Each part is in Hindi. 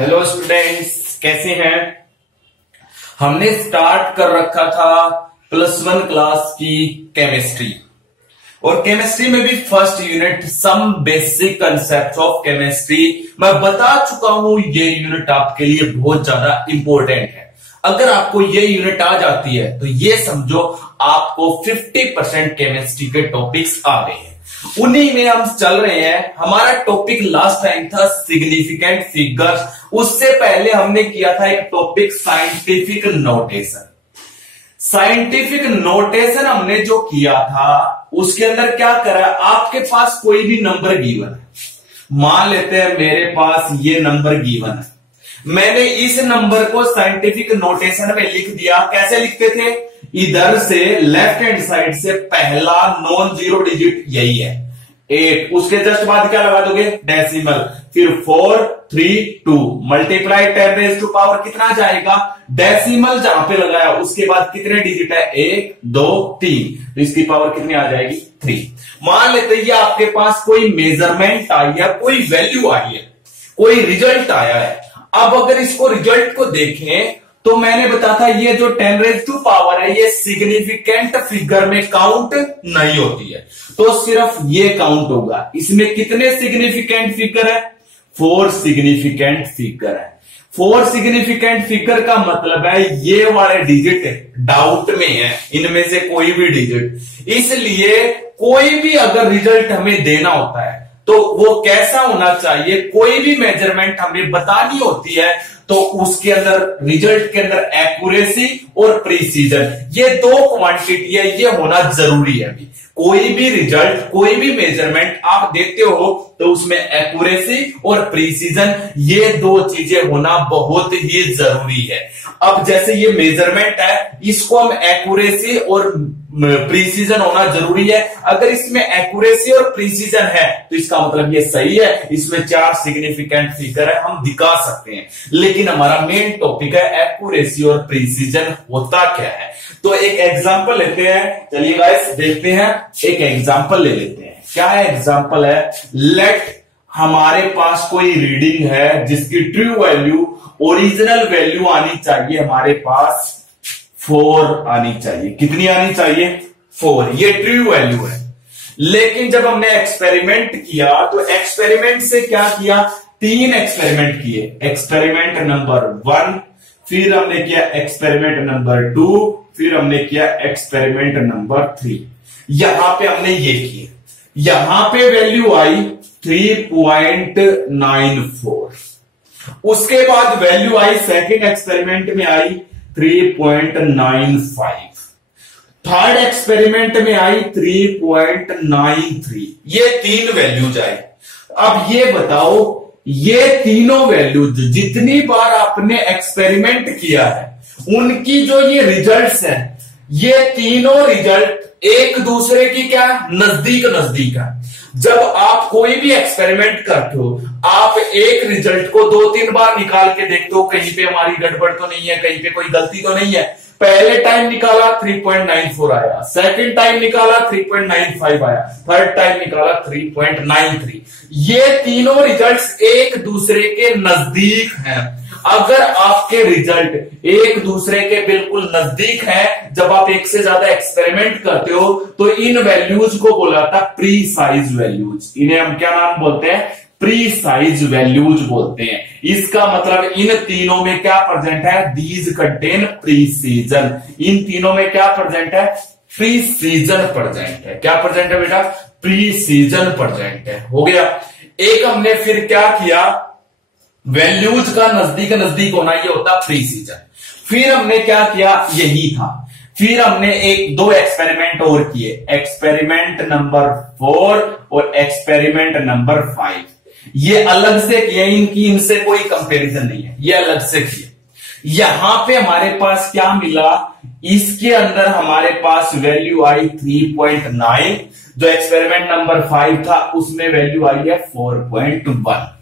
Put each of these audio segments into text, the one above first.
हेलो स्टूडेंट्स, कैसे हैं। हमने स्टार्ट कर रखा था +1 क्लास की केमिस्ट्री, और केमिस्ट्री में भी first unit some basic concept of chemistry मैं बता चुका हूं। ये यूनिट आपके लिए बहुत ज्यादा इंपॉर्टेंट है। अगर आपको ये यूनिट आ जाती है तो ये समझो आपको 50% केमिस्ट्री के टॉपिक्स आ गए हैं। उन्हीं में हम चल रहे हैं। हमारा टॉपिक लास्ट टाइम था सिग्निफिकेंट फिगर्स। उससे पहले हमने किया था एक topic scientific notation. Scientific notation हमने जो किया था उसके अंदर क्या करा, आपके पास कोई भी नंबर गिवन है। मान लेते हैं मेरे पास ये नंबर गिवन है, मैंने इस नंबर को साइंटिफिक नोटेशन में लिख दिया। कैसे लिखते थे, इधर से लेफ्ट हैंड साइड से पहला नॉन जीरो डिजिट यही है 8, उसके जस्ट बाद क्या लगा दोगे, डेसिमल, फिर 4 3 2 मल्टीप्लाई 10⁻⁴ कितना जाएगा, डेसिमल जहां पे लगाया उसके बाद कितने डिजिट है, 1 2 3, तो इसकी पावर कितनी आ जाएगी, 3। मान लेते हैं ये आपके पास कोई मेजरमेंट आई है, कोई वैल्यू आई है, कोई रिजल्ट आया है। अब अगर इसको रिजल्ट को देखें तो मैंने बताया था ये जो 10⁻⁴ है ये सिग्निफिकेंट फिगर में काउंट नहीं होती है, तो सिर्फ ये काउंट होगा। इसमें कितने सिग्निफिकेंट फिगर है, 4 सिग्निफिकेंट फिगर है। 4 सिग्निफिकेंट फिगर का मतलब है ये वाले डिजिट डाउट में है, इनमें से कोई भी डिजिट। इसलिए कोई भी अगर रिजल्ट हमें देना होता है तो वो कैसा होना चाहिए, कोई भी मेजरमेंट हमें बतानी होती है तो उसके अंदर रिजल्ट के अंदर एक्यूरेसी और प्रिसीजन, ये 2 क्वांटिटी है, ये होना जरूरी है। अभी कोई भी रिजल्ट, कोई भी मेजरमेंट आप देते हो तो उसमें एक्यूरेसी और प्रिसीजन, ये 2 चीजें होना बहुत ही जरूरी है। अब जैसे ये मेजरमेंट है, इसको हम एक्यूरेसी और प्रिसीजन होना जरूरी है। अगर इसमें एक्यूरेसी और प्रिसीजन है तो इसका मतलब ये सही है, इसमें 4 सिग्निफिकेंट फिगर है, हम दिखा सकते हैं। लेकिन हमारा मेन टॉपिक है एक्यूरेसी और प्रिसीजन होता क्या है। तो एक एग्जांपल लेते हैं, चलिए गाइस देखते हैं, एक एग्जांपल ले लेते हैं। क्या है एग्जांपल है, लेट हमारे पास कोई रीडिंग है जिसकी ट्रू वैल्यू, ओरिजिनल वैल्यू आनी चाहिए हमारे पास 4 आनी चाहिए। कितनी आनी चाहिए, 4, ये ट्रू वैल्यू है। लेकिन जब हमने एक्सपेरिमेंट किया तो एक्सपेरिमेंट से क्या किया, 3 एक्सपेरिमेंट किए। एक्सपेरिमेंट नंबर 1, फिर हमने किया एक्सपेरिमेंट नंबर 2, फिर हमने किया एक्सपेरिमेंट नंबर 3। यहां पे हमने ये किए, यहां पे वैल्यू आई 3.94, उसके बाद वैल्यू आई सेकेंड एक्सपेरिमेंट में आई 3.95, थर्ड एक्सपेरिमेंट में आई 3.93, ये 3 वैल्यूज आई। अब ये बताओ, ये तीनों वैल्यूज जितनी बार आपने एक्सपेरिमेंट किया है उनकी जो ये रिजल्ट्स हैं, ये तीनों रिजल्ट एक दूसरे की क्या नजदीक नजदीक है। जब आप कोई भी एक्सपेरिमेंट करते हो, आप एक रिजल्ट को 2-3 बार निकाल के देखते हो, कहीं पे हमारी गड़बड़ तो नहीं है, कहीं पे कोई गलती तो नहीं है। पहले टाइम निकाला 3.94 आया, सेकंड टाइम निकाला 3.95 आया, थर्ड टाइम निकाला 3.93। ये तीनों रिजल्ट्स एक दूसरे के नजदीक हैं। अगर आपके रिजल्ट एक दूसरे के बिल्कुल नजदीक है, जब आप एक से ज्यादा एक्सपेरिमेंट करते हो तो इन वैल्यूज को बोला था प्रीसाइज वैल्यूज। इन्हें हम क्या नाम बोलते हैं, प्रीसाइज वैल्यूज बोलते हैं। इसका मतलब इन तीनों में क्या प्रेजेंट है, दीज कंटेन प्रीसीजन। इन तीनों में क्या प्रेजेंट है, प्रीसीजन प्रेजेंट है। क्या प्रेजेंट है बेटा, प्रीसीजन प्रेजेंट है। हो गया। एक हमने फिर क्या किया, वैल्यूज का नजदीक नजदीक होना ये होता प्रीसीजन। फिर हमने क्या किया, यही था। फिर हमने 1-2 एक्सपेरिमेंट और किए, एक्सपेरिमेंट नंबर 4 और एक्सपेरिमेंट नंबर 5। ये अलग से किए, इनकी इनसे कोई कंपैरिजन नहीं है, ये अलग से किए। यहां पे हमारे पास क्या मिला, इसके अंदर हमारे पास वैल्यू आई 3.9, जो एक्सपेरिमेंट नंबर 5 था उसमें वैल्यू आई है 4.1।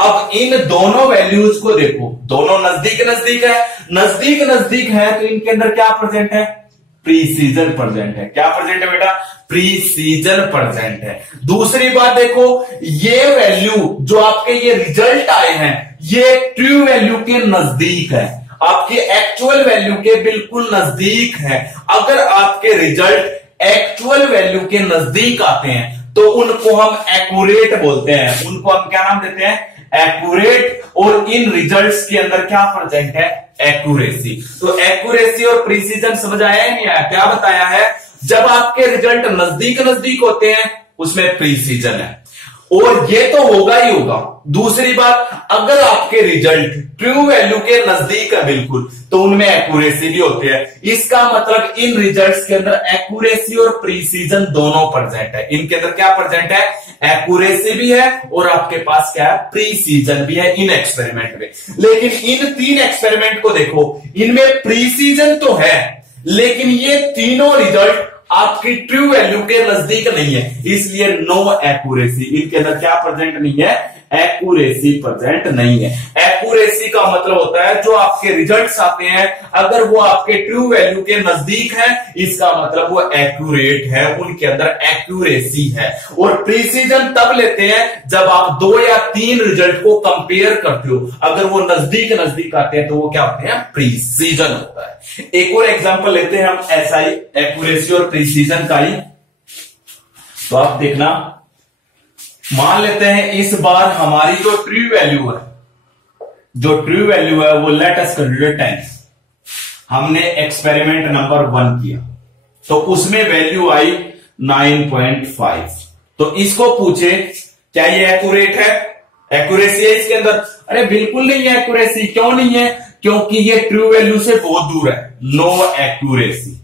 अब इन दोनों वैल्यूज को देखो, दोनों नजदीक नजदीक है, नजदीक नजदीक है तो इनके अंदर क्या प्रेजेंट है, प्रीसीजन प्रेजेंट है। क्या प्रेजेंट है बेटा? प्रीसीजन प्रेजेंट है। दूसरी बात देखो, ये वैल्यू जो आपके ये रिजल्ट आए हैं ये ट्रू वैल्यू के नजदीक है, आपके एक्चुअल वैल्यू के बिल्कुल नजदीक है। अगर आपके रिजल्ट एक्चुअल वैल्यू के नजदीक आते हैं तो उनको हम एक्यूरेट बोलते हैं, उनको हम क्या नाम देते हैं? एक्यूरेट। और इन रिजल्ट्स के अंदर क्या प्रेजेंट है? एक्यूरेसी। तो एक्यूरेसी और प्रिसीजन समझ आया है नहीं आया? क्या बताया है? जब आपके रिजल्ट नजदीक नजदीक होते हैं उसमें प्रिसीजन है, और ये तो होगा ही होगा। दूसरी बात, अगर आपके रिजल्ट ट्रू वैल्यू के नजदीक है बिल्कुल तो उनमें एक्यूरेसी भी होती है। इसका मतलब इन रिजल्ट्स के अंदर एक्यूरेसी और प्रिसीजन दोनों प्रेजेंट है। इनके अंदर क्या प्रेजेंट है? एक्यूरेसी भी है और आपके पास क्या है? प्रिसीजन भी है इन एक्सपेरिमेंट में। लेकिन इन 3 एक्सपेरिमेंट को देखो, इनमें प्रिसीजन तो है लेकिन ये तीनों रिजल्ट आपकी ट्रू वैल्यू के नजदीक नहीं है, इसलिए नो एक्यूरेसी। इनके अंदर क्या प्रेजेंट नहीं है? एक्यूरेसी प्रेजेंट नहीं है। एक्यूरेसी का मतलब होता है जो आपके रिजल्ट्स आते हैं अगर वो आपके ट्रू वैल्यू के नजदीक है, इसका मतलब वो एक्यूरेट है, उनके अंदर एक्यूरेसी है। और प्रिसीजन तब लेते हैं जब आप 2 या 3 रिजल्ट को कंपेयर करते हो, अगर वो नजदीक नजदीक आते हैं तो वो क्या होते हैं? प्रिसीजन होता है। एक और एग्जांपल लेते हैं हम SI एक्यूरेसी और प्रिसीजन का ही। तो आप देखना, मान लेते हैं इस बार हमारी जो ट्रू वैल्यू है वो लेट अस कंसीडर 10। हमने एक्सपेरिमेंट नंबर 1 किया तो उसमें वैल्यू आई 9.5। तो इसको पूछे क्या ये एक्यूरेट है? एक्यूरेसी है इसके अंदर? अरे बिल्कुल नहीं है एक्यूरेसी। क्यों नहीं है? क्योंकि ये ट्रू वैल्यू से बहुत दूर है। नो एक्यूरेसी,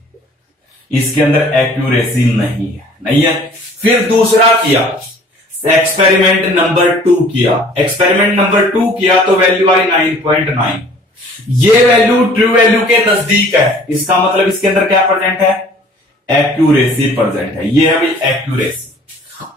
इसके अंदर एक्यूरेसी नहीं है। फिर दूसरा किया, एक्सपेरिमेंट नंबर 2 किया। एक्सपेरिमेंट नंबर 2 किया तो वैल्यू आई 9.9। ये वैल्यू ट्रू वैल्यू के नजदीक है, इसका मतलब इसके अंदर क्या प्रेजेंट है? एक्यूरेसी प्रेजेंट है। ये है भाई एक्यूरेसी।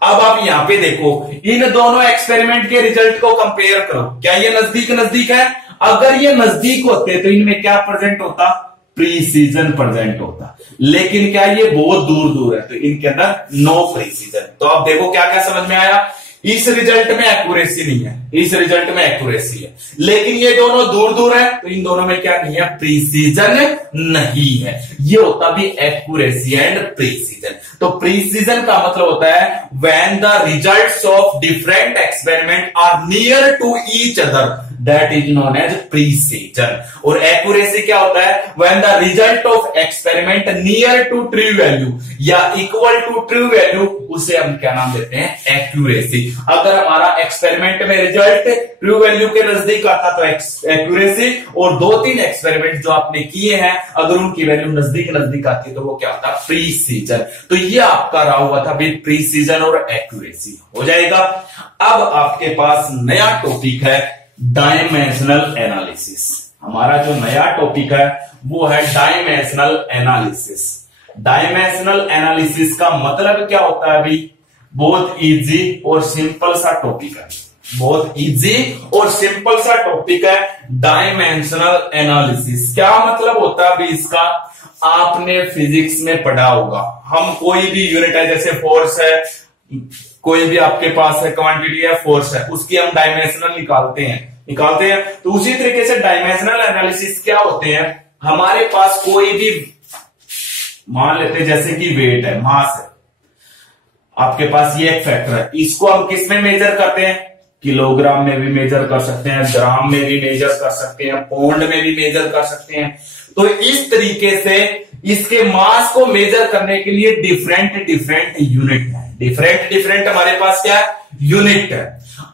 अब आप यहां पे देखो, इन दोनों एक्सपेरिमेंट के रिजल्ट को कंपेयर करो, क्या ये नजदीक नजदीक है? अगर ये नजदीक होते तो इनमें क्या प्रेजेंट होता? प्रीसीजन प्रेजेंट होता। लेकिन क्या ये बहुत दूर दूर है तो इनके अंदर नो प्रीसीजन। तो आप देखो क्या क्या समझ में आया? इस रिजल्ट में एक्यूरेसी नहीं है, इस रिजल्ट में एक्यूरेसी है, लेकिन ये दोनों दूर दूर है तो इन दोनों में क्या नहीं है? प्रीसीजन नहीं है। ये होता भी एक्यूरेसी एंड प्रीसीजन। तो प्रीसीजन का मतलब होता है when the results of different experiment are near to each other, that is known as precision. और एक्यूरेसी क्या होता है? When the result of experiment near to true value या इक्वल टू ट्रू वैल्यू, उसे हम क्या नाम देते हैं? एक्यूरेसी। अगर हमारा एक्सपेरिमेंट में रिजल्ट ट्रू वैल्यू के नजदीक आता तो एक्यूरेसी, और 2-3 एक्सपेरिमेंट जो आपने किए हैं अगर उनकी वैल्यू नजदीक नजदीक आती है तो वो क्या होता है? प्रीसीजन। तो ये आपका रहा हुआ था भी प्रीसीजन और एक्यूरेसी हो जाएगा। अब आपके पास नया टॉपिक है डायमेंशनल एनालिसिस। हमारा जो नया टॉपिक है वो है डायमेंशनल एनालिसिस। डायमेंशनल एनालिसिस का मतलब क्या होता है भाई? बहुत इजी और सिंपल सा टॉपिक है, बहुत इजी और सिंपल सा टॉपिक है डायमेंशनल एनालिसिस। क्या मतलब होता है भाई इसका? आपने फिजिक्स में पढ़ा होगा, हम कोई भी यूनिट है जैसे फोर्स है, कोई भी आपके पास है क्वांटिटी है, फोर्स है, उसकी हम डायमेंशनल निकालते हैं। तो उसी तरीके से डायमेंशनल एनालिसिस क्या होते हैं? हमारे पास कोई भी, मान लेते हैं जैसे कि वेट है, मास है, आपके पास ये एक फैक्टर है, इसको हम किस में मेजर करते हैं? किलोग्राम में भी मेजर कर सकते हैं, ग्राम में भी मेजर कर सकते हैं, पाउंड में भी मेजर कर सकते हैं। तो इस तरीके से इसके मास को मेजर करने के लिए डिफरेंट डिफरेंट यूनिट है, डिफरेंट हमारे पास क्या है? यूनिट है।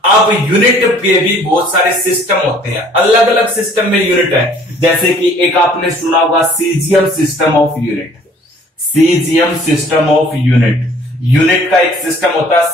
अब यूनिट पे भी बहुत सारे सिस्टम होते हैं, अलग अलग सिस्टम में यूनिट है। जैसे कि एक आपने सुना होगा caesium system of unit, caesium system of unit. Unit का एक सिस्टम होता है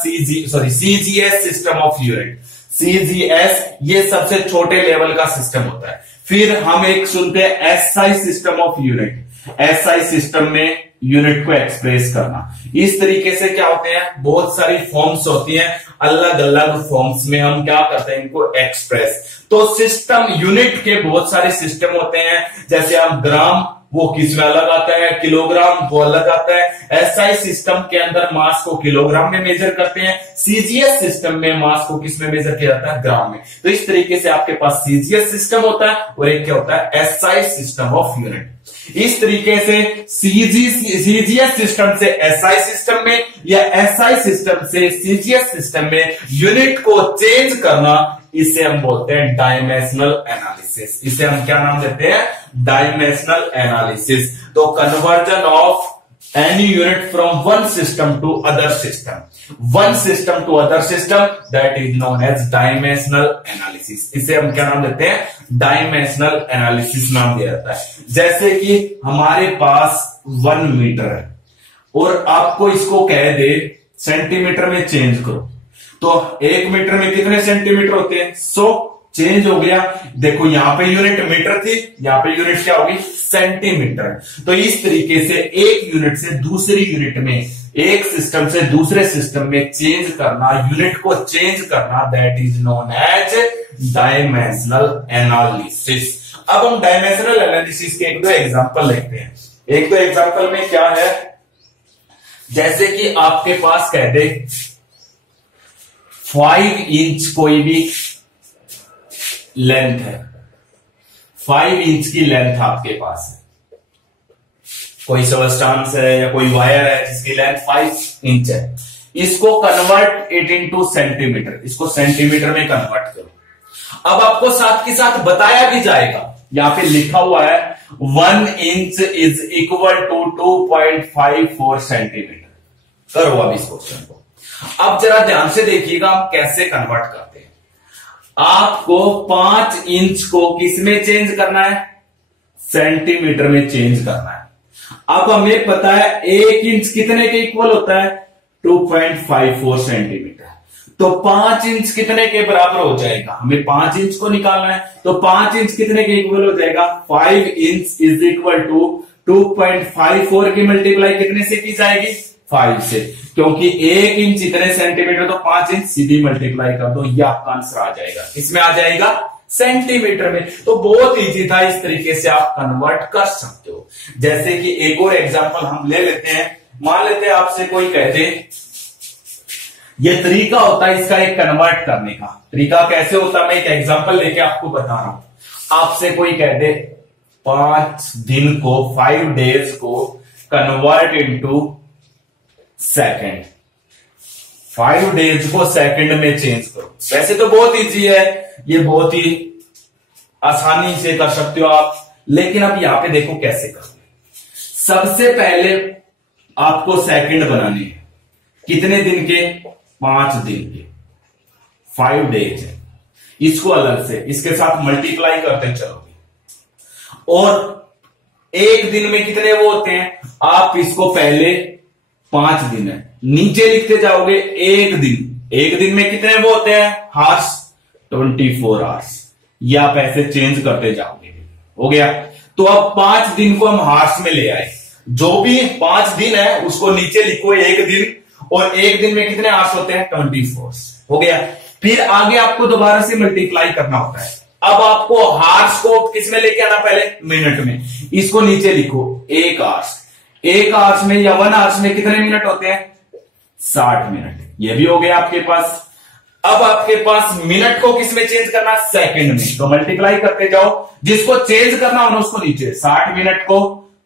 CGS system of unit. CGS ये सबसे छोटे लेवल का सिस्टम होता है। फिर हम एक सुनते हैं SI system of unit. SI system में यूनिट को एक्सप्रेस करना। इस तरीके से क्या होते हैं? बहुत सारी फॉर्म्स होती हैं, अलग अलग फॉर्म्स में हम क्या करते हैं? इनको एक्सप्रेस। तो सिस्टम यूनिट के बहुत सारे सिस्टम होते हैं, जैसे हम ग्राम वो किस में अलग आता है, किलोग्राम वो अलग आता है। एसआई सिस्टम के अंदर मास को किलोग्राम में मेजर करते हैं, सीजीएस सिस्टम में मास को किस में मेजर किया जाता है, ग्राम में। तो इस तरीके से आपके पास सीजीएस सिस्टम होता है और एक क्या होता है, एसआई सिस्टम ऑफ यूनिट। इस तरीके से सीजीएस सिस्टम से एसआई सिस्टम में या एसआई सिस्टम से सीजीएस सिस्टम में यूनिट को चेंज करना, इसे हम बोलते हैं डायमेंशनल एनालिसिस। इसे हम क्या नाम देते हैं, डायमेंशनल एनालिसिस। तो conversion of any unit from one system to other system, one system to other system, that is known as dimensional analysis. इसे हम क्या नाम देते हैं, डायमेंशनल एनालिसिस नाम दिया जाता है। जैसे कि हमारे पास 1 मीटर है और आपको इसको कह दे सेंटीमीटर में चेंज करो, तो 1 मीटर में कितने सेंटीमीटर होते हैं, 100। चेंज हो गया, देखो यहां पे यूनिट मीटर थी, यहां पे यूनिट क्या होगी, सेंटीमीटर। तो इस तरीके से एक यूनिट से दूसरी यूनिट में, एक सिस्टम से दूसरे सिस्टम में चेंज करना, यूनिट को चेंज करना, that is known as dimensional analysis. अब हम डायमेंशनल एनालिसिस के एक दो एग्जांपल लेते हैं। एक दो एग्जांपल में क्या है, जैसे कि आपके पास कह दे 5 इंच कोई भी लेंथ है, 5 इंच की लेंथ आपके पास है, कोई सबस्टांस है या कोई वायर है जिसकी लेंथ 5 इंच है। इसको कन्वर्ट इट इनटू सेंटीमीटर, इसको सेंटीमीटर में कन्वर्ट करो। अब आपको साथ के साथ बताया भी जाएगा, यहां पे लिखा हुआ है 1 inch is equal to 2.54 centimetre. करो अब इस क्वेश्चन को। अब जरा ध्यान से देखिएगा हम कैसे कन्वर्ट करते हैं। आपको 5 इंच को किस में चेंज करना है, सेंटीमीटर में चेंज करना है। अब हमें पता है 1 इंच कितने के इक्वल होता है, 2.54 सेंटीमीटर। तो 5 इंच कितने के बराबर हो जाएगा, हमें 5 इंच को निकालना है। तो 5 इंच कितने के इक्वल हो जाएगा, 5 इंच इज इक्वल टू 2.54 की मल्टीप्लाई कितने से की जाएगी, 5 से, क्योंकि 1 इंच इतने सेंटीमीटर, तो 5 इंच सीधी मल्टीप्लाई कर दो, ये आपका आंसर आ जाएगा। इसमें आ जाएगा सेंटीमीटर में। तो बहुत इजी था, इस तरीके से आप कन्वर्ट कर सकते हो। जैसे कि एक और एग्जांपल हम ले लेते हैं। मान लेते हैं आपसे कोई कहते, ये तरीका होता है इसका एक कन्वर्ट करने का। तरीका कैसे होता है, मैं एक एग्जांपल लेके आपको बता रहा हूं। आपसे कोई कह दे 5 दिन को, 5 डेज को कन्वर्ट इनटू सेकंड, 5 डेज को सेकंड में चेंज करो। वैसे तो बहुत इजी है, ये बहुत ही आसानी से कर सकते हो आप, लेकिन अब यहां पे देखो कैसे करोगे। सबसे पहले आपको सेकंड बनाने हैं, कितने दिन के, 5 दिन के, 5 डेज है। इसको अलग से इसके साथ मल्टीप्लाई करते चलोगे और 1 दिन में कितने वो होते हैं, आप इसको पहले 5 दिन है, नीचे लिखते जाओगे 1 दिन। 1 दिन में कितने वो होते हैं, हार्स, 24 आवर्स। ये आप ऐसे चेंज करते जाओगे, हो गया। तो अब 5 दिन को हम हार्स में ले आए, जो भी 5 दिन है उसको नीचे लिखो 1 दिन, और 1 दिन में कितने आवर्स होते हैं, 24, हो गया। फिर आगे आपको दोबारा से मल्टीप्लाई करना होता है। अब आपको हार्स को किस में लेके आना, पहले मिनट में, इसको नीचे लिखो 1 आवर्स। 1 आवर्स में या 1 आवर्स में कितने मिनट होते हैं, 60 मिनट। ये भी हो गया आपके पास। अब आपके पास मिनट को किस में चेंज करना, सेकंड में, तो मल्टीप्लाई करते जाओ। जिसको चेंज करना हो ना उसको नीचे, 60 मिनट को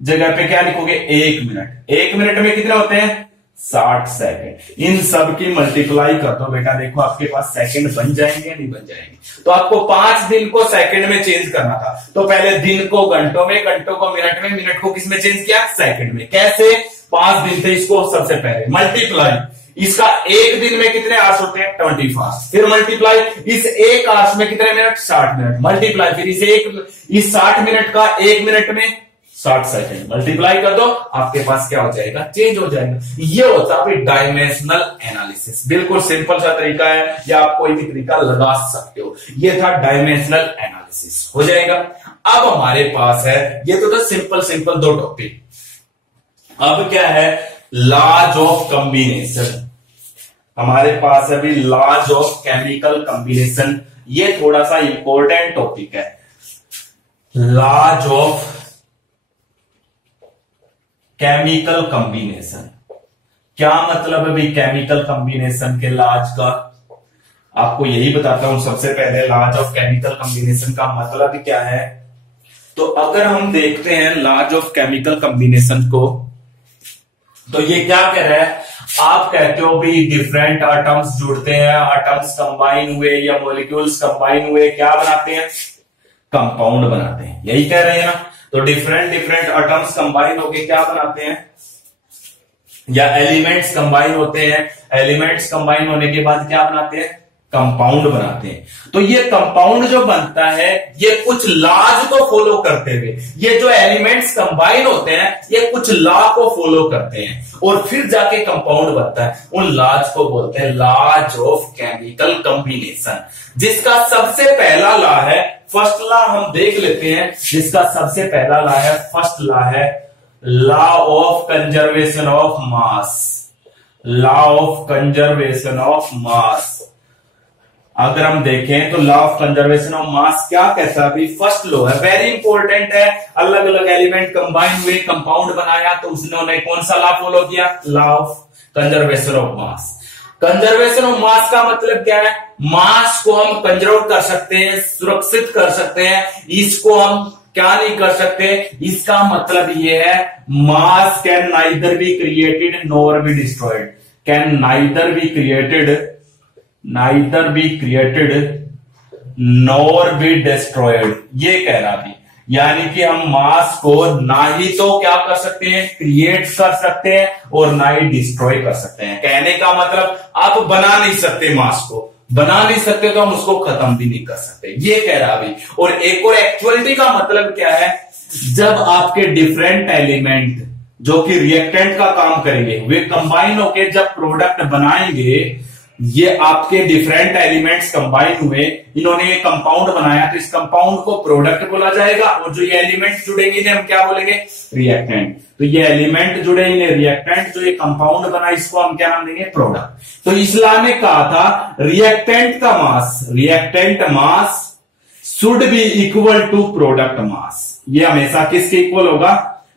जगह पे क्या लिखोगे, 1 मिनट। 1 मिनट में कितने होते हैं, 60 सेकंड। इन सब की मल्टीप्लाई कर दो बेटा, देखो आपके पास सेकंड बन जाएंगे या नहीं बन जाएंगे। तो आपको 5 दिन को सेकंड में चेंज करना था, तो पहले दिन को घंटों में, घंटों को मिनट में, मिनट को किस में चेंज किया, सेकंड में। कैसे, 5 दिन थे, इसको सबसे पहले मल्टीप्लाई, इसका 1 दिन में कितने आवर्स होते हैं, 24 आवर्स। फिर मल्टीप्लाई, इस 1 आवर्स में कितने मिनट, 60 मिनट। मल्टीप्लाई, फिर इस 60 मिनट का 1 मिनट में 60 सेकंड, मल्टीप्लाई कर दो, आपके पास क्या हो जाएगा, चेंज हो जाएगा। ये होता है डायमेंशनल एनालिसिस। बिल्कुल सिंपल सा तरीका है, या आप कोई भी तरीका लगा सकते हो। ये था डायमेंशनल एनालिसिस, हो जाएगा। अब हमारे पास है, ये तो था सिंपल 2 टॉपिक। अब क्या है, लॉज ऑफ कॉम्बिनेशन। हमारे पास अभी लॉज ऑफ केमिकल कॉम्बिनेशन, ये थोड़ा सा इंपॉर्टेंट टॉपिक है। Laws of chemical combination. क्या मतलब है भाई केमिकल कॉम्बिनेशन के लाज का? आपको यही बताता हूं सबसे पहले लाज ऑफ केमिकल कॉम्बिनेशन का मतलब क्या है। तो अगर हम देखते हैं लाज ऑफ केमिकल कॉम्बिनेशन को, तो ये क्या कह रहा है, आप कहते हो भी डिफरेंट एटम्स जुड़ते हैं, एटम्स कंबाइन हुए या मॉलिक्यूल्स कंबाइन हुए क्या बनाते हैं, कंपाउंड बनाते हैं, यही कह रहे हैं ना। तो डिफरेंट एटम्स कंबाइन होके क्या बनाते हैं, या एलिमेंट्स कंबाइन होते हैं, एलिमेंट्स कंबाइन होने के बाद क्या बनाते हैं, कंपाउंड बनाते हैं। तो ये कंपाउंड जो बनता है ये कुछ लॉज को फॉलो करते हुए, ये जो एलिमेंट्स कंबाइन होते हैं ये कुछ लॉ को फॉलो करते हैं और फिर जाके कंपाउंड बनता है। उन लॉज को बोलते हैं लॉज ऑफ केमिकल कॉम्बिनेशन, जिसका सबसे पहला लॉ है, फर्स्ट लॉ हम देख लेते हैं। जिसका सबसे पहला लॉ है, फर्स्ट लॉ है law of conservation of mass. Law of conservation of मास अगर हम देखें तो लॉ ऑफ कंजर्वेशन ऑफ मास क्या कहता है, फर्स्ट लॉ है, वेरी इंपॉर्टेंट है। अलग अलग एलिमेंट कंबाइन हुए, कंपाउंड बनाया, तो उसने कौन सा लॉ फॉलो किया, law of conservation of mass. Conservation of मास का मतलब क्या है, मास को हम कंजर्व कर सकते हैं, सुरक्षित कर सकते हैं, इसको हम क्या नहीं कर सकते। इसका मतलब यह है मास can neither be created nor be destroyed, can neither be created nor be destroyed, ये कह रहा थी। यानी कि हम मास को ना ही तो क्या कर सकते हैं, क्रिएट कर सकते हैं और ना ही डिस्ट्रॉय कर सकते हैं। कहने का मतलब आप बना नहीं सकते, मास को बना नहीं सकते तो हम उसको खत्म भी नहीं कर सकते, ये कह रहा अभी। और एक और एक्चुअलिटी का मतलब क्या है, जब आपके डिफरेंट एलिमेंट जो कि रिएक्टेंट का काम करेंगे वे कंबाइन होकर जब प्रोडक्ट बनाएंगे, ये आपके डिफरेंट एलिमेंट्स कंबाइन हुए, इन्होंने ये कंपाउंड बनाया, तो इस कंपाउंड को प्रोडक्ट बोला जाएगा और जो ये एलिमेंट जुड़ेंगे इन्हें हम क्या बोलेंगे, रिएक्टेंट। तो ये एलिमेंट जुड़े इन्हें रिएक्टेंट, जो ये कंपाउंड बना इसको हम क्या नाम देंगे, प्रोडक्ट। तो इस्लाम ने कहा था reactant mass should be equal to product mass. ये हमेशा किसके इक्वल होगा,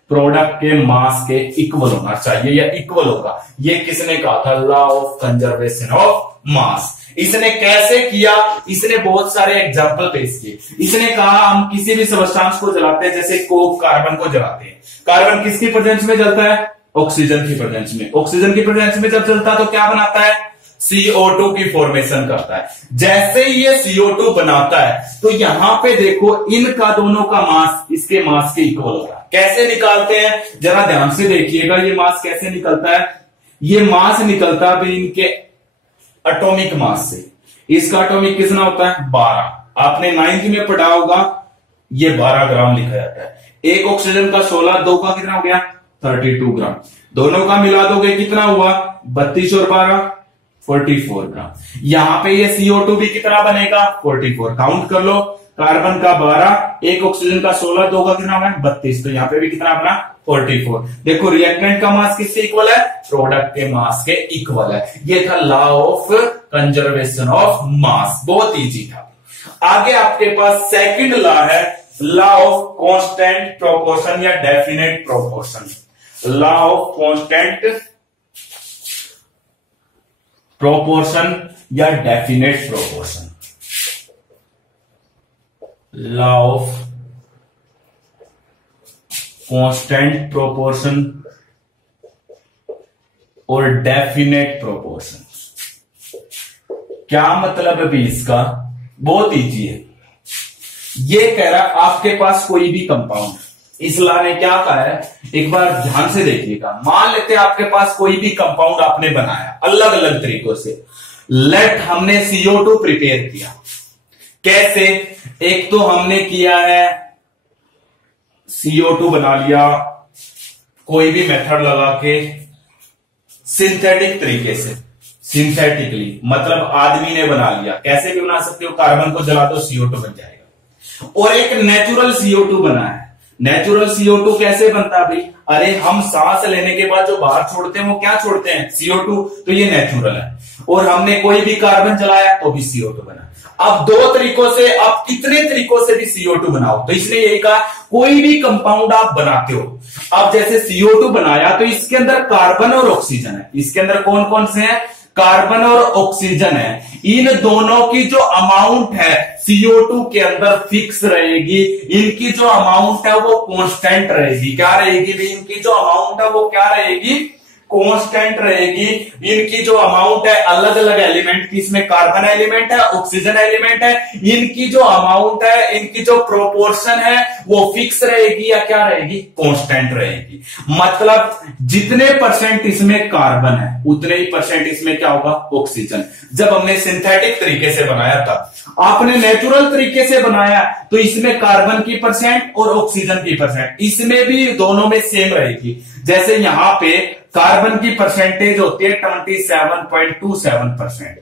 प्रोडक्ट के मास के इक्वल होना चाहिए या इक्वल होगा। ये किसने कहा था, लॉ ऑफ कंजर्वेशन ऑफ मास। इसने कैसे किया, इसने बहुत सारे एग्जांपल पेश किए। इसने कहा हम किसी भी सब्सटेंस को जलाते हैं, जैसे कोक कार्बन को जलाते हैं, कार्बन किसकी प्रेजेंस में जलता है, ऑक्सीजन की प्रेजेंस में। ऑक्सीजन की प्रेजेंस में जब जलता है तो क्या बनाता है, CO2 की फॉर्मेशन करता है। जैसे ही ये CO2 बनाता है तो यहां पे देखो इनका दोनों का मास इसके मास के इक्वल होगा। कैसे निकालते हैं, जरा ध्यान से देखिएगा, ये मास कैसे निकलता है। ये मास निकलता है इनके एटॉमिक मास से। इसका एटॉमिक कितना होता है, 12। आपने 9th में पढ़ा होगा, ये 12 ग्राम लिखा जाता है। एक ऑक्सीजन का 16, 2 का कितना हो गया, 32 ग्राम। दोनों का मिला दोगे कितना हुआ, 32 और 12 44 ग्राम। यहां पे ये CO2 भी कितना बनेगा, 44। काउंट कर लो, कार्बन का 12, एक ऑक्सीजन का 16, 2 का कितना बना, 32। तो यहां पे भी कितना बना, 44। देखो रिएक्टेंट का मास किसके इक्वल है, प्रोडक्ट के मास के इक्वल है। ये था law of conservation of mass, बहुत इजी था। आगे आपके पास सेकंड लॉ है, लॉ ऑफ कांस्टेंट प्रोपोर्शन या definite proportion. Law of constant proportion या definite proportion. Law of constant proportion और डेफिनेट प्रोपोर्शन। क्या मतलब है भी इसका, बहुत इजी है। ये कह रहा आपके पास कोई भी कंपाउंड, इस लॉ ने क्या कहा है, एक बार ध्यान से देखिएगा। मान लेते हैं आपके पास कोई भी कंपाउंड आपने बनाया अलग अलग तरीकों से। लेट हमने CO2 प्रिपेयर किया, कैसे, एक तो हमने किया है CO2 बना लिया कोई भी मेथड लगा के, सिंथेटिक तरीके से, सिंथेटिकली मतलब आदमी ने बना लिया। कैसे भी बना सकते हो, कार्बन को जला दो CO2 बन जाएगा। और एक नेचुरल CO2 बना है। नेचुरल CO2 कैसे बनता है भाई, अरे हम सांस लेने के बाद जो बाहर छोड़ते हैं वो क्या छोड़ते हैं, CO2, तो ये नेचुरल है। और हमने कोई भी कार्बन जलाया तो भी CO2 बना। अब दो तरीकों से, अब कितने तरीकों से भी CO2 बनाओ, तो इसने यही कहा कोई भी कंपाउंड आप बनाते हो, अब जैसे CO2 बनाया तो इसके अंदर कार्बन और ऑक्सीजन है, इसके अंदर कौन कौन से हैं, कार्बन और ऑक्सीजन है, इन दोनों की जो अमाउंट है CO2 के अंदर फिक्स रहेगी, इनकी जो अमाउंट है वो कांस्टेंट रहेगी। क्या रहेगी भी, इनकी जो अमाउंट है वो क्या रहेगी, कांस्टेंट रहेगी। इनकी जो अमाउंट है अलग अलग एलिमेंट की, इसमें कार्बन एलिमेंट है, ऑक्सीजन एलिमेंट है, इनकी जो अमाउंट है, इनकी जो प्रोपोर्शन है वो फिक्स रहेगी या क्या रहेगी, कांस्टेंट रहेगी। मतलब जितने परसेंट इसमें कार्बन है उतने ही परसेंट इसमें क्या होगा, ऑक्सीजन। जब हमने सिंथेटिक तरीके से बनाया था, आपने नेचुरल तरीके से बनाया तो इसमें कार्बन की परसेंट और ऑक्सीजन की परसेंट, इसमें भी दोनों में सेम रहेगी। जैसे यहां पे कार्बन की परसेंटेज होती है 27.27%,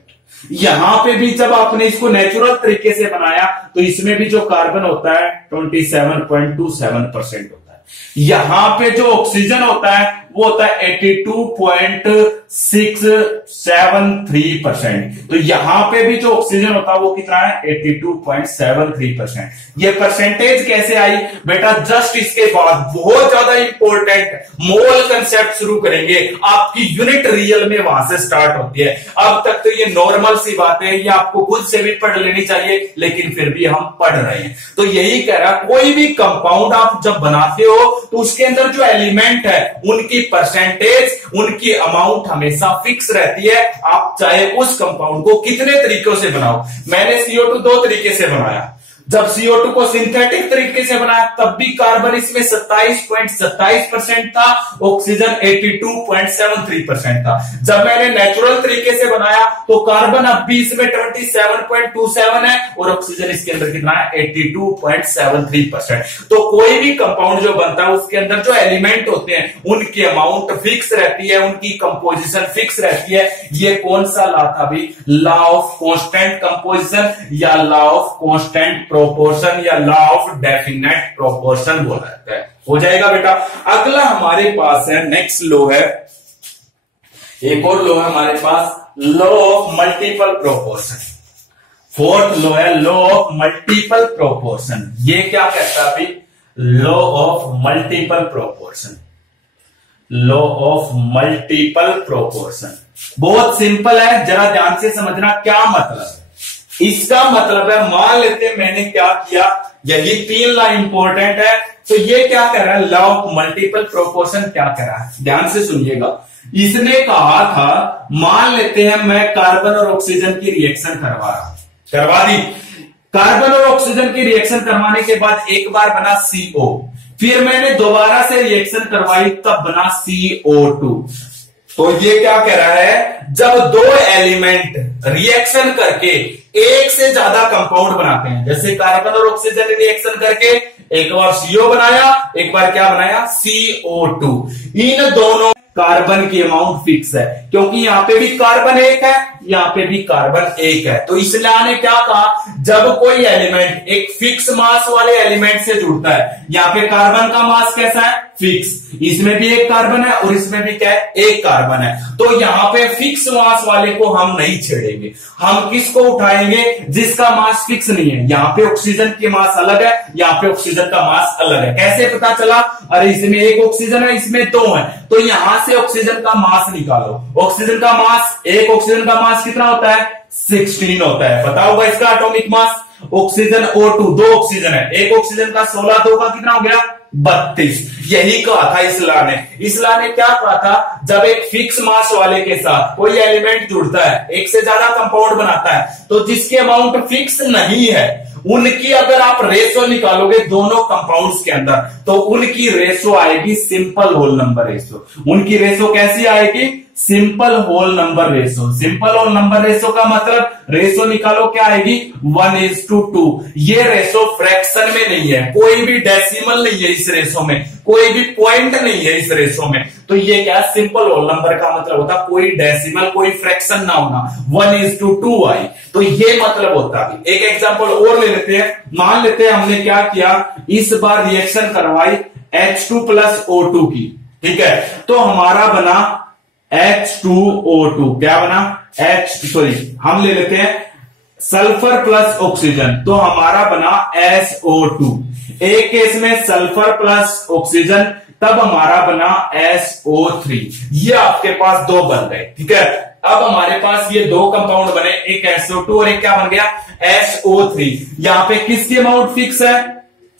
यहां पे भी जब आपने इसको नेचुरल तरीके से बनाया तो इसमें भी जो कार्बन होता है 27.27% होता है। यहां पे जो ऑक्सीजन होता है वो होता है 82.673%, तो यहां पे भी जो ऑक्सीजन होता है वो कितना है, 82.73%। ये परसेंटेज कैसे आई बेटा, जस्ट इसके बाद बहुत ज्यादा इंपॉर्टेंट मोल कंसेप्ट शुरू करेंगे, आपकी यूनिट रियल में वहां से स्टार्ट होती है। अब तक तो ये नॉर्मल सी बात है, ये आपको खुद से भी पढ़ लेनी चाहिए, लेकिन फिर भी हम पढ़ रहे हैं। तो यही कह रहा, कोई भी कंपाउंड आप जब बनाते हो तो उसके अंदर जो एलिमेंट है उनकी परसेंटेज, उनकी अमाउंट हमेशा फिक्स रहती है, आप चाहे उस कंपाउंड को कितने तरीकों से बनाओ। मैंने CO2 दो तरीके से बनाया, जब CO2 को सिंथेटिक तरीके से बनाया तब भी कार्बन इसमें 27.27% था, ऑक्सीजन 82.73% था। जब मैंने नेचुरल तरीके से बनाया तो कार्बन अब भी इसमें 27.27 है और ऑक्सीजन इसके अंदर कितना है, 82.73%। तो कोई भी कंपाउंड जो बनता है उसके अंदर जो एलिमेंट होते हैं उनकी अमाउंट फिक्स रहती है, उनकी कंपोजिशन फिक्स रहती है। ये कौन सा लॉ था भी, लॉ ऑफ कांस्टेंट कंपोजिशन या लॉ ऑफ कांस्टेंट प्रोपोर्शन या लॉ ऑफ डेफिनेट प्रोपोर्शन बोला जाता है। हो जाएगा बेटा। अगला हमारे पास है, नेक्स्ट लॉ है, एक और लॉ है हमारे पास, law of multiple proportion. Fourth law है लॉ ऑफ मल्टीपल प्रोपोर्शन। ये क्या कहता है अभी, law of multiple proportion, law of multiple proportion बहुत सिंपल है, जरा ध्यान से समझना क्या मतलब है। इसका मतलब है, मान लेते हैं मैंने क्या किया, यही तीन लॉ इंपॉर्टेंट है, तो ये क्या कह रहा है, लॉ ऑफ मल्टीपल प्रोपोर्शन क्या कह रहा है, ध्यान से सुनिएगा। इसने कहा था, मान लेते हैं मैं कार्बन और ऑक्सीजन की रिएक्शन करवा दी, कार्बन और ऑक्सीजन की रिएक्शन करवाने के बाद एक बार बना CO, फिर मैंने दोबारा से रिएक्शन करवाई तब बना CO2। तो ये क्या कह रहा है, जब दो एलिमेंट रिएक्शन करके एक से ज्यादा कंपाउंड बनाते हैं, जैसे कार्बन और ऑक्सीजन ने रिएक्शन करके एक बार CO बनाया, एक बार क्या बनाया, CO2, इन दोनों कार्बन की अमाउंट फिक्स है, क्योंकि यहां पे भी कार्बन एक है, यहां पे भी कार्बन एक है। तो इसलिए ने क्या कहा, जब कोई एलिमेंट एक फिक्स मास वाले एलिमेंट से जुड़ता है, यहां पे कार्बन का मास कैसा है, फिक्स, इसमें भी एक कार्बन है और इसमें भी क्या है, एक कार्बन है, तो यहां पे फिक्स मास वाले को हम नहीं छेड़ेंगे, हम किसको उठाएंगे, जिसका मास फिक्स नहीं है। यहां पे ऑक्सीजन की मास अलग है, यहां पे ऑक्सीजन का मास अलग है। कैसे पता चला, अरे इसमें एक ऑक्सीजन है, इसमें दो है, तो यहां से ऑक्सीजन का मास निकालो। ऑक्सीजन का मास, एक ऑक्सीजन का मास कितना होता है, 16 होता है। पता होगा इसका एटॉमिक मास। ऑक्सीजन O2, दो ऑक्सीजन है, एक ऑक्सीजन का 16, दो का कितना हो गया, 32। यही कहा था इस लॉ ने। इस लॉ ने क्या कहा था, जब एक फिक्स मास वाले के साथ कोई एलिमेंट जुड़ता है, एक से ज्यादा कंपाउंड बनाता है, तो जिसकी अमाउंट फिक्स नहीं है उनकी अगर आप रेशो निकालोगे दोनों कंपाउंड्स के अंदर, तो उनकी रेशो आएगी सिंपल होल नंबर रेशो। उनकी रेशो कैसी आएगी, simple whole number ratio. Simple whole number ratio का मतलब रेशो निकालो, क्या आएगी, 1:2। ये रेशो फ्रैक्शन में नहीं है, कोई भी डेसिमल नहीं है इस रेशो में, कोई भी पॉइंट नहीं है इस रेशो में। तो ये क्या, सिंपल होल नंबर का मतलब होता कोई डेसिमल, कोई फ्रैक्शन ना होना, 1:2 आई, तो ये मतलब होता है। एक एग्जांपल और ले लेते हैं। मान लेते हैं हमने क्या किया, इस बार रिएक्शन करवाई H2 + O2 की, ठीक है, तो हमारा बना H2O2, क्या बना, हम ले लेते हैं सल्फर प्लस ऑक्सीजन, तो हमारा बना SO2। एक केस में सल्फर प्लस ऑक्सीजन, तब हमारा बना SO3। ये आपके पास दो बन गए, ठीक है। अब हमारे पास ये दो कंपाउंड बने, एक SO2 और एक क्या बन गया, SO3। यहां पे किसकी अमाउंट फिक्स है,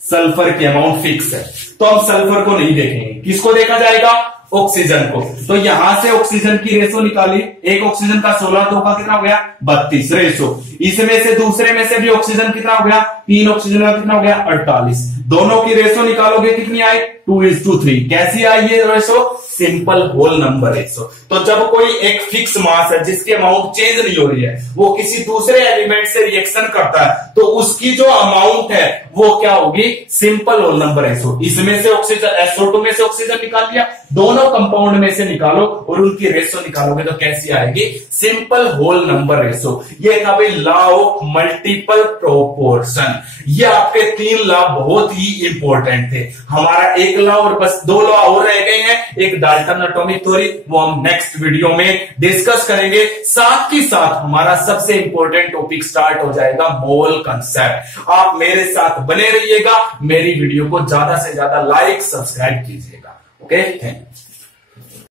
सल्फर की अमाउंट फिक्स है, तो हम सल्फर को नहीं देखेंगे, किसको देखा जाएगा, ऑक्सीजन को। तो यहां से ऑक्सीजन की रेशो निकाली, एक ऑक्सीजन का 16, दो का कितना हो गया 32 रेशो। इसमें से दूसरे में से भी ऑक्सीजन कितना हो गया, 3 ऑक्सीजन का कितना हो गया 48। दोनों की रेशो निकालोगे कितनी आई, 2:3। कैसी आई ये ratio, simple whole number ratio. तो जब कोई एक फिक्स मास है जिसकी अमाउंट चेंज नहीं हो रही है, वो किसी दूसरे एलिमेंट से रिएक्शन करता है, तो उसकी जो अमाउंट है वो क्या होगी, सिंपल होल नंबर रेशो। इसमें से ऑक्सीजन SO2 में से ऑक्सीजन निकाल लिया, दोनों कंपाउंड में से निकालो और उनकी रेशो निकालोगे तो कैसी आएगी, सिंपल होल नंबर रेशो। ये था भाई लॉ ऑफ मल्टीपल प्रोपोर्शन। ये आपके 3 लॉ बहुत ही इंपॉर्टेंट थे। हमारा एक लॉ और बस 2 लॉ और रह गए हैं, एक डाल्टन एटॉमिक थ्योरी, वो हम नेक्स्ट वीडियो में डिस्कस करेंगे। साथ ही साथ हमारा सबसे इंपॉर्टेंट टॉपिक स्टार्ट हो जाएगा, मोल कंसेप्ट। आप मेरे साथ बने रहिएगा, मेरी वीडियो को ज्यादा से ज्यादा लाइक सब्सक्राइब कीजिएगा। Okay, thank you.